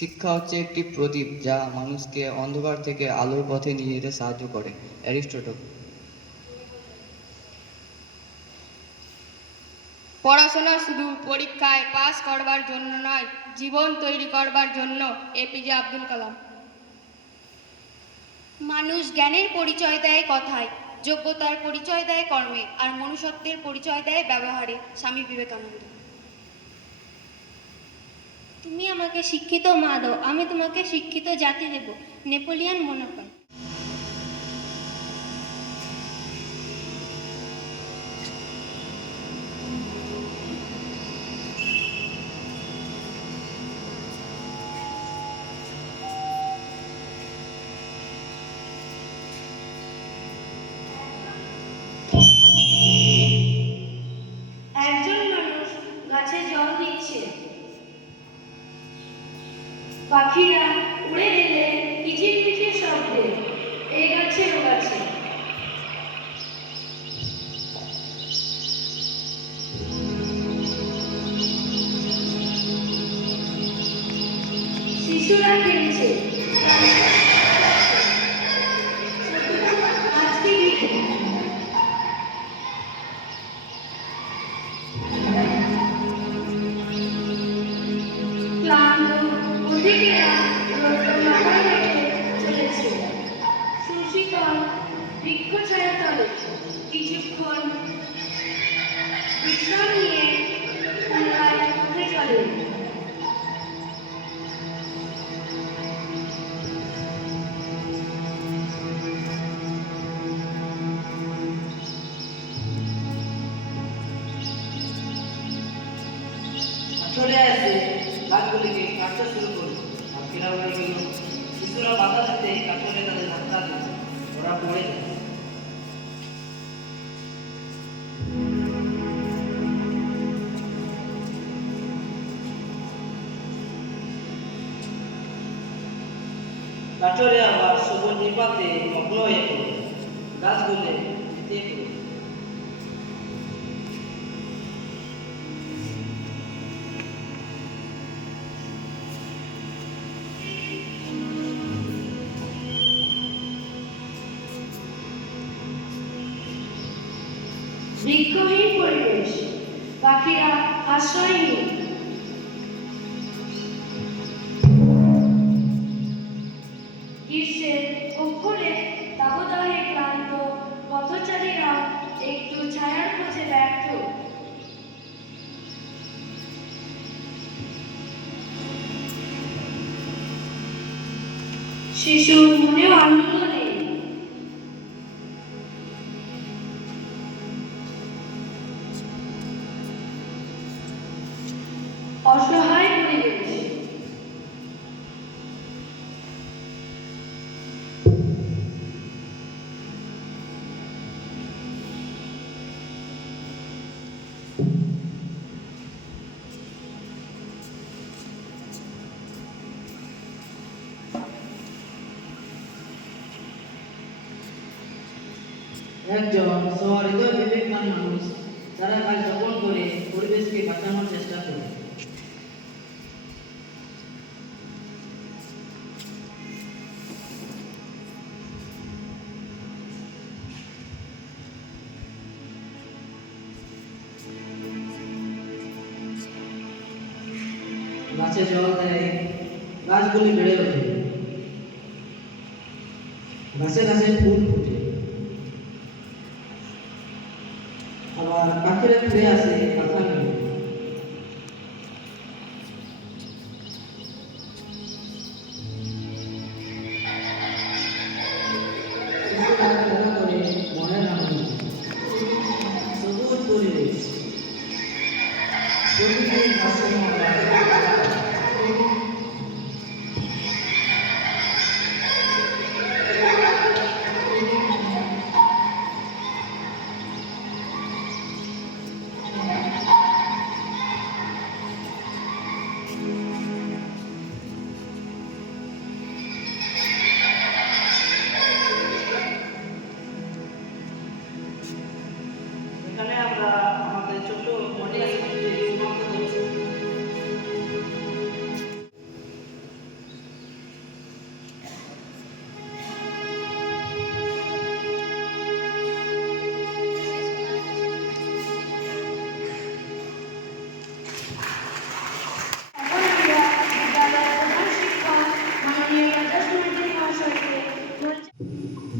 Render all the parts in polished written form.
শিক্ষা হচ্ছে একটি প্রদীপ যা মানুষকে অন্ধকার থেকে আলোর পথে নিয়ে যেতে সাহায্য করে। অ্যারিস্টটল। পড়াশোনা শুধু পরীক্ষায় পাস করবার জন্য নয়, জীবন তৈরি করবার জন্য। এপিজে আব্দুল কালাম। মানুষ জ্ঞানের পরিচয় দেয় কথায়, যোগ্যতার পরিচয় দেয় কর্মে, আর মনুষ্যত্বের পরিচয় দেয় ব্যবহারে। স্বামী বিবেকানন্দ। তুমি আমাকে শিক্ষিত মা দাও, আমি তোমাকে শিক্ষিত জাতি দেব। Napoleon Bonaparte. একজন মানুষ গাছে জল দিচ্ছে, পাখিরা উড়ে গেলে কিচিরমিচির শব্দে এই গাছে ও গাছে। শিশুরা খেলছে, আজকে কি ক্লান্ত অধিকেরা মাথায় রেখে চলেছে সুশীতল বৃক্ষ ছায়া তলে কিছুক্ষণ বিশ্রাম নিয়ে পুনরায় উঠে চলে। চলে আসে গাছগুলিকে কাটতে শুরু করলো। পাখিরা উড়ে গেল, শিশুরা বাধা দিতে কাঠলে তাদের ধাক্কা দিল, ওরা পড়ে যায়। কাঠলে আবার সবুজ নিপাতে মগ্ন হয়ে পড়ল, গাছগুলি জিতে পড়ল। বৃক্ষহীন পরিবেশ, পাখিরা আশ্রয় নেই। গ্রীষ্মের অক্ষরে তাবদাহে ক্লান্ত পথচারীরা একটু ছায়ার খোঁজে ব্যর্থ। শিশুর মনেও আনন্দ নেই। অসহায় পরিবেশ, একজন সহৃদয় বিবেকমান মানুষ তারা কাজ যাপন করে পরিবেশকে বাঁচানোর চেষ্টা করে। গাছে জল দেয়, গাছগুলি বেড়ে ওঠে, গাছে গাছে ফুল ফুটে, আবার পাখিরা ফিরে আসে কথা নিয়ে। শিশুরা খেলা করে মনের আনন্দ, সবুজ পরিবেশ, প্রকৃতির ভারসাম্য এখানে আমরা আমাদের ছোট্ট মডিউল সমাপ্ত করছি।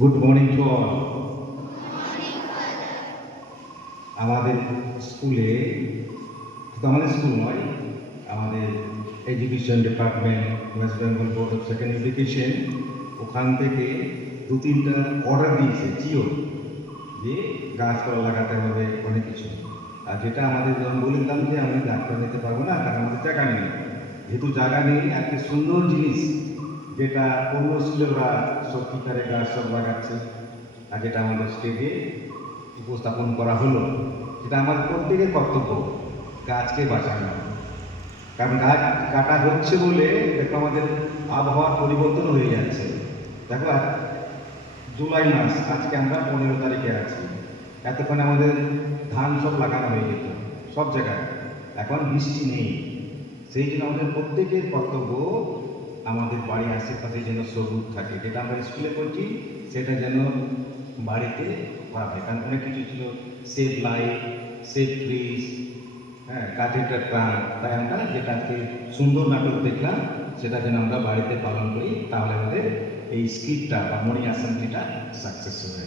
Good morning to all. আমাদের স্কুলে, শুধু আমাদের স্কুল নয়, আমাদের education department, West Bengal board of secondary education, ওখান থেকে 2-3টা অর্ডার দিয়েছে জিও, যে গাছপালা লাগাতে হবে অনেক কিছু। আর যেটা আমাদের যখন বললাম যে আমি গাছপালা নিতে পারবো না, কারণ আমাদের জায়গা নেই। যেহেতু জায়গা নেই, একটা সুন্দর জিনিস যেটা অন্য স্কুলে ওরা সত্যিকারে গাছ সব লাগাচ্ছে, আর যেটা আমাদের স্টেজে উপস্থাপন করা হলো, সেটা আমাদের প্রত্যেকের কর্তব্য গাছকে বাঁচানো। কারণ গাছ কাটা হচ্ছে বলে দেখো আমাদের আবহাওয়ার পরিবর্তন হয়ে যাচ্ছে। দেখো জুলাই মাস, আজকে আমরা 15 তারিখে আছি, এতক্ষণে আমাদের ধান সব লাগানো হয়ে যেত সব জায়গায়, এখন বৃষ্টি নেই। সেই জন্য আমাদের প্রত্যেকের কর্তব্য আমাদের বাড়ির আশেপাশে যেন সবুজ থাকে, যেটা আমরা স্কুলে করছি সেটা যেন বাড়িতে করা হয়। কারণ অনেক কিছু ছিল সেভ লাইফ, সেভ ট্রিজ, হ্যাঁ, কাঠের প্রাণ, তাই আমরা যেটা আজকে সুন্দর নাটক দেখলাম সেটা যেন আমরা বাড়িতে পালন করি, তাহলে আমাদের এই স্কিটটা বা মর্নিং অ্যাসেম্বলিটা সাকসেস হবে।